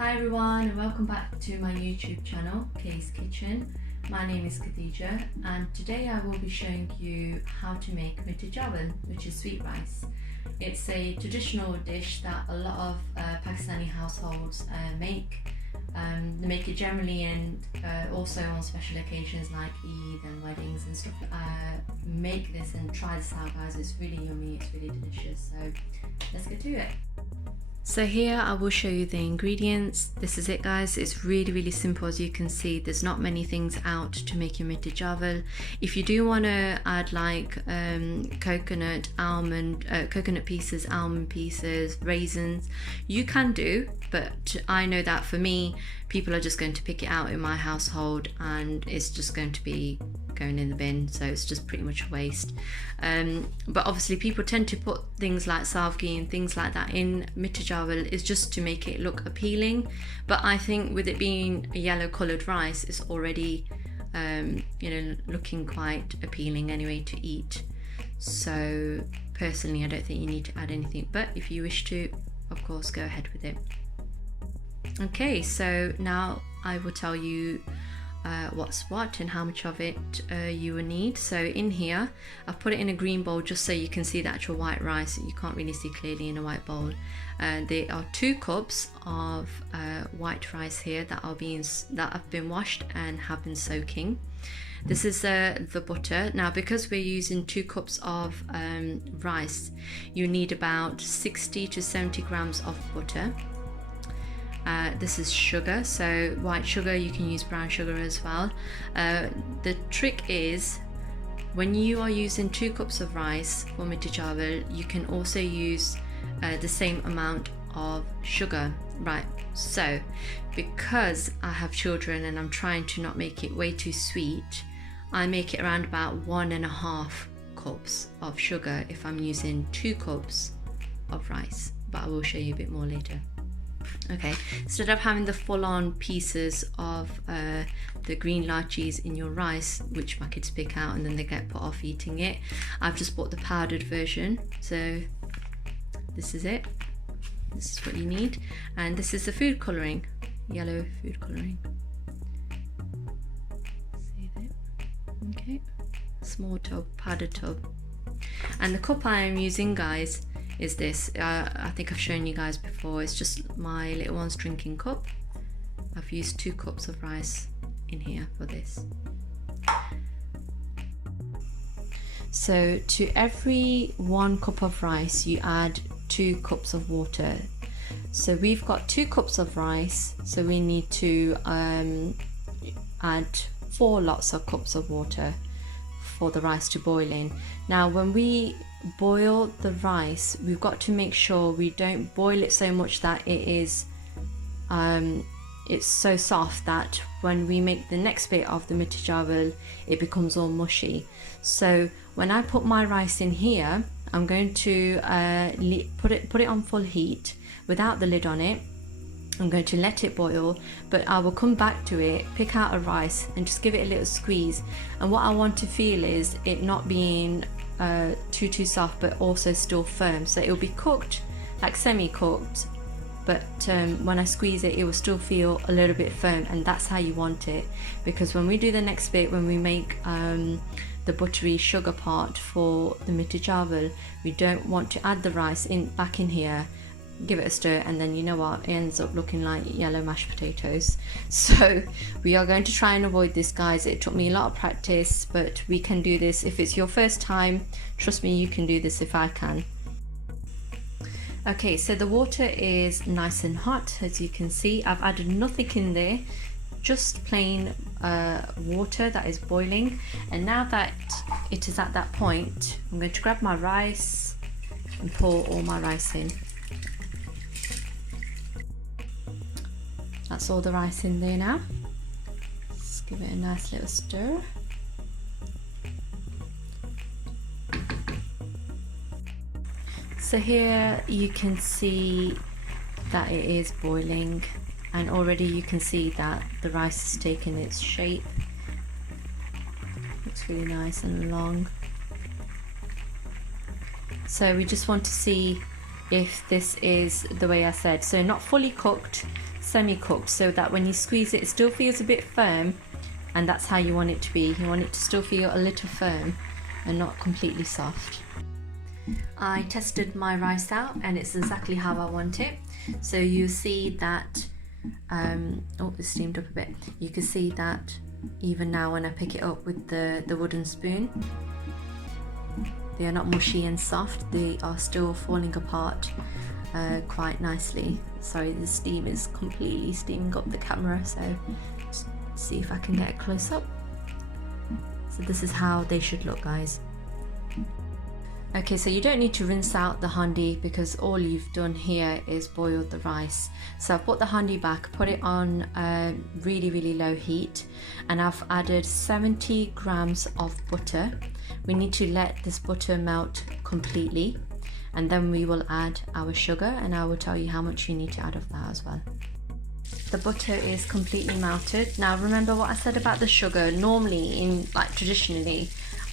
Hi everyone and welcome back to my YouTube channel, Kay's Kitchen. My name is Khadija and today I will be showing you how to make Mitteh Chaaval, which is sweet rice. It's a traditional dish that a lot of Pakistani households make. They make it generally and also on special occasions like Eid and weddings and stuff. Make this and try this out, guys. It's really yummy, it's really delicious. So let's get to it. So here I will show you the ingredients. This is it, guys. It's really simple. As you can see, there's not many things out to make your Mitteh Chaaval. If you do want to add like coconut pieces, almond pieces, raisins, you can do, but I know that for me, people are just going to pick it out in my household and it's just going to be going in the bin, so it's just pretty much a waste. But obviously people tend to put things like savgi and things like that in Mitteh Chaaval is just to make it look appealing, but I think with it being a yellow coloured rice, it's already looking quite appealing anyway to eat. So personally I don't think you need to add anything, but if you wish to, of course, go ahead with it. Okay, so now I will tell you what's what and how much of it you will need. So in here I've put it in a green bowl just so you can see the actual white rice. You can't really see clearly in a white bowl. There are 2 cups of white rice here that have been washed and have been soaking. This is the butter. Now because we're using 2 cups of rice, you need about 60 to 70 grams of butter. This is sugar, so white sugar, you can use brown sugar as well. The trick is when you are using 2 cups of rice for Mitteh Chaaval, you can also use the same amount of sugar, right? So because I have children and I'm trying to not make it way too sweet, I make it around about 1.5 cups of sugar if I'm using 2 cups of rice, but I will show you a bit more later. Okay, instead of having the full-on pieces of the green lychees in your rice, which my kids pick out and then they get put off eating it, I've just bought the powdered version. So this is it. This is what you need, and this is the food colouring, yellow food colouring. See it? Okay, small tub, powdered tub, and the cup I am using, guys, is this. I think I've shown you guys before. It's just my little one's drinking cup. I've used 2 cups of rice in here for this. So to every 1 cup of rice you add 2 cups of water. So we've got 2 cups of rice, so we need to add 4 lots of cups of water for the rice to boil in. Now when we boil the rice, we've got to make sure we don't boil it so much that it is it's so soft that when we make the next bit of the Mitteh Chaaval, it becomes all mushy. So when I put my rice in here, I'm going to put it on full heat without the lid on it. I'm going to let it boil, but I will come back to it, pick out a rice and just give it a little squeeze. And what I want to feel is it not being too soft, but also still firm. So it will be cooked, like semi-cooked, but when I squeeze it, it will still feel a little bit firm, and that's how you want it. Because when we do the next bit, when we make the buttery sugar part for the Mitteh Chaaval, we don't want to add the rice back in here, give it a stir, and then you know what, it ends up looking like yellow mashed potatoes. So we are going to try and avoid this, guys. It took me a lot of practice, but we can do this. If it's your first time, trust me, you can do this if I can. Okay, so the water is nice and hot. As you can see, I've added nothing in there, just plain water that is boiling. And now that it is at that point, I'm going to grab my rice and pour all my rice in. That's all the rice in there now. Let's give it a nice little stir. So here you can see that it is boiling, and already you can see that the rice has taken its shape. Looks really nice and long. So we just want to see if this is the way I said, so not fully cooked, semi-cooked, so that when you squeeze it, it still feels a bit firm, and that's how you want it to be. You want it to still feel a little firm and not completely soft. I tested my rice out and it's exactly how I want it. So you see that, oh, it's steamed up a bit. You can see that even now when I pick it up with the wooden spoon, they are not mushy and soft, they are still falling apart quite nicely. Sorry, the steam is completely steaming up the camera, so just see if I can get a close up. So this is how they should look, guys. Okay, so you don't need to rinse out the handi because all you've done here is boil the rice. So I've put the handi back, put it on really low heat, and I've added 70 grams of butter. We need to let this butter melt completely, and then we will add our sugar, and I will tell you how much you need to add of that as well. The butter is completely melted. Now remember what I said about the sugar. Normally, traditionally,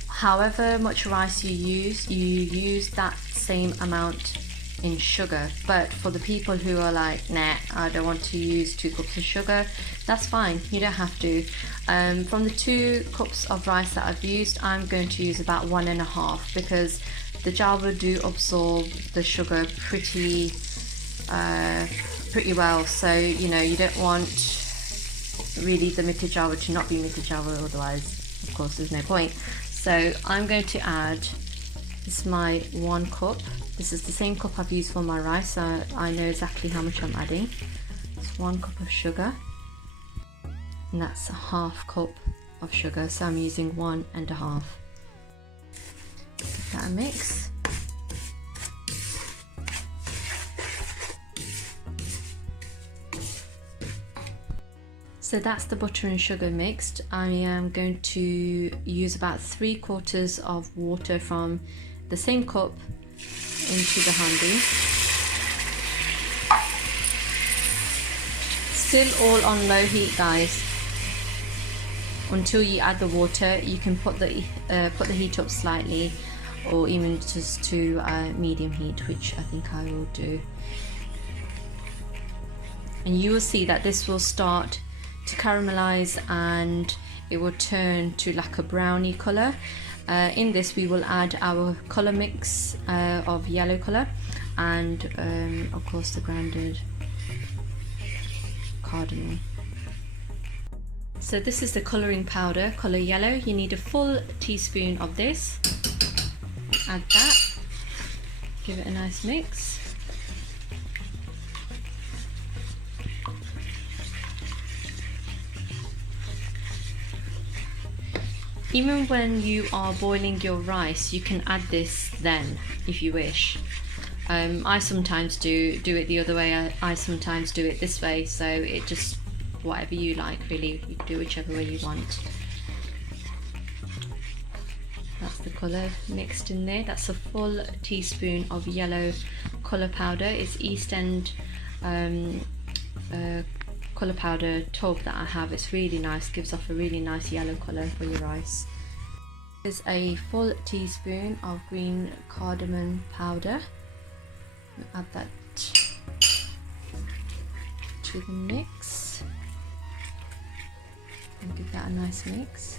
however much rice you use that same amount in sugar. But for the people who are like, nah, I don't want to use 2 cups of sugar, that's fine, you don't have to. From the 2 cups of rice that I've used, I'm going to use about 1.5, because the chawal do absorb the sugar pretty well. So you know, you don't want really the Mitteh Chaaval to not be Mitteh Chaaval, otherwise of course there's no point. So I'm going to add, this is my 1 cup. This is the same cup I've used for my rice, so I know exactly how much I'm adding. It's 1 cup of sugar, and that's a 1/2 cup of sugar, so I'm using 1.5. Give that a mix. So that's the butter and sugar mixed. I am going to use about 3/4 of water from the same cup into the handi. Still all on low heat, guys. Until you add the water, you can put the heat up slightly, or even just to medium heat, which I think I will do. And you will see that this will start to caramelize and it will turn to like a brownie color. In this we will add our color mix of yellow color and of course the grounded cardamom. So this is the coloring powder, color yellow. You need a full teaspoon of this. Add that, give it a nice mix. Even when you are boiling your rice, you can add this then, if you wish. I sometimes do it the other way, I sometimes do it this way, so it just, whatever you like really, you do whichever way you want. That's the colour mixed in there. That's a full teaspoon of yellow colour powder. It's East End colour powder tub that I have. It's really nice, gives off a really nice yellow colour for your rice. There's a full teaspoon of green cardamom powder. Add that to the mix and give that a nice mix.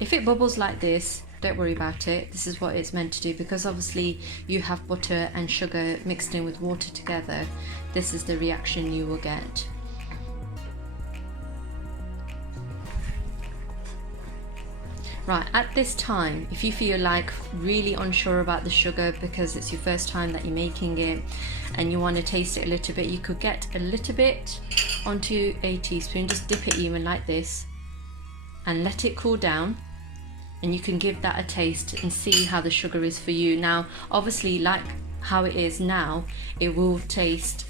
If it bubbles like this, don't worry about it. This is what it's meant to do, because obviously you have butter and sugar mixed in with water together. This is the reaction you will get. Right, at this time, if you feel like really unsure about the sugar because it's your first time that you're making it and you want to taste it a little bit, you could get a little bit onto a teaspoon, just dip it even like this and let it cool down, and you can give that a taste and see how the sugar is for you. Now obviously, like how it is now, it will taste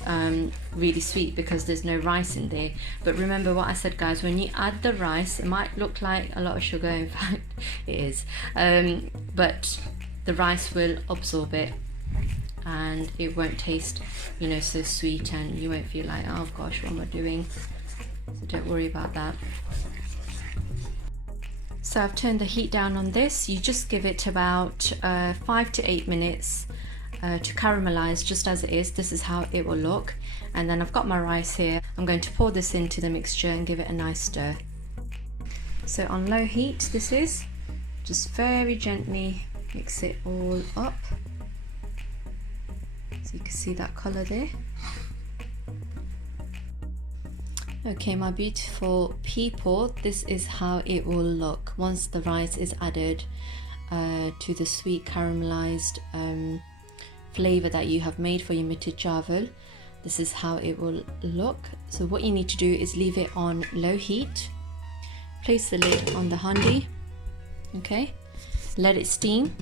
really sweet because there's no rice in there. But remember what I said, guys, when you add the rice, it might look like a lot of sugar, in fact it is, but the rice will absorb it and it won't taste, you know, so sweet, and you won't feel like, oh gosh, what am I doing? So don't worry about that. So I've turned the heat down on this. You just give it about 5 to 8 minutes to caramelize just as it is. This is how it will look. And then I've got my rice here. I'm going to pour this into the mixture and give it a nice stir. So on low heat, this is just very gently mix it all up. So you can see that color there. Okay, my beautiful people, this is how it will look once the rice is added to the sweet caramelized flavor that you have made for your Mitteh Chaaval. This is how it will look. So what you need to do is leave it on low heat. Place the lid on the handi. Okay, let it steam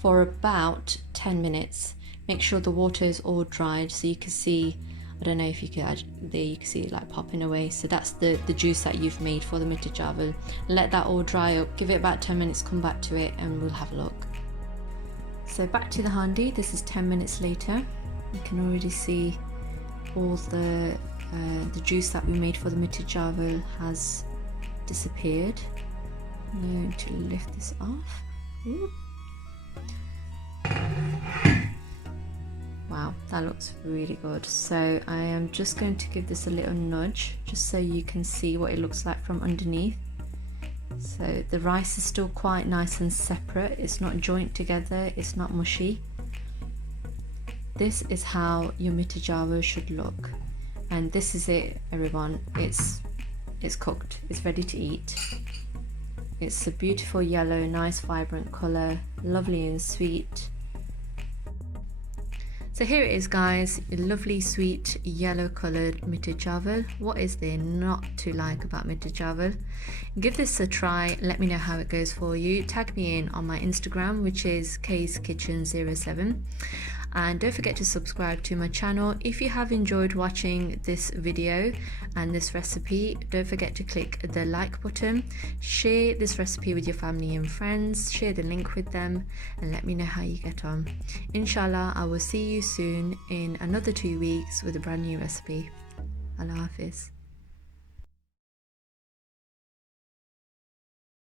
for about 10 minutes. Make sure the water is all dried so you can see, I don't know if you can add, there you can see it like popping away. So that's the juice that you've made for the Mitteh Chaaval. Let that all dry up, give it about 10 minutes, come back to it and we'll have a look. So back to the handi, this is 10 minutes later. You can already see all the juice that we made for the Mitteh Chaaval has disappeared. I'm going to lift this off. Ooh. Wow, that looks really good. So I am just going to give this a little nudge just so you can see what it looks like from underneath. So the rice is still quite nice and separate. It's not joined together, it's not mushy. This is how your Mitteh Chaaval should look. And this is it, everyone. It's cooked, it's ready to eat. It's a beautiful yellow, nice vibrant colour, lovely and sweet. So here it is, guys, a lovely sweet yellow coloured Mitteh Chaaval. What is there not to like about Mitteh Chaaval? Give this a try, let me know how it goes for you. Tag me in on my Instagram, which is kskitchen07. And don't forget to subscribe to my channel. If you have enjoyed watching this video and this recipe, don't forget to click the like button. Share this recipe with your family and friends. Share the link with them and let me know how you get on. Inshallah, I will see you soon in another 2 weeks with a brand new recipe. Allah Hafiz.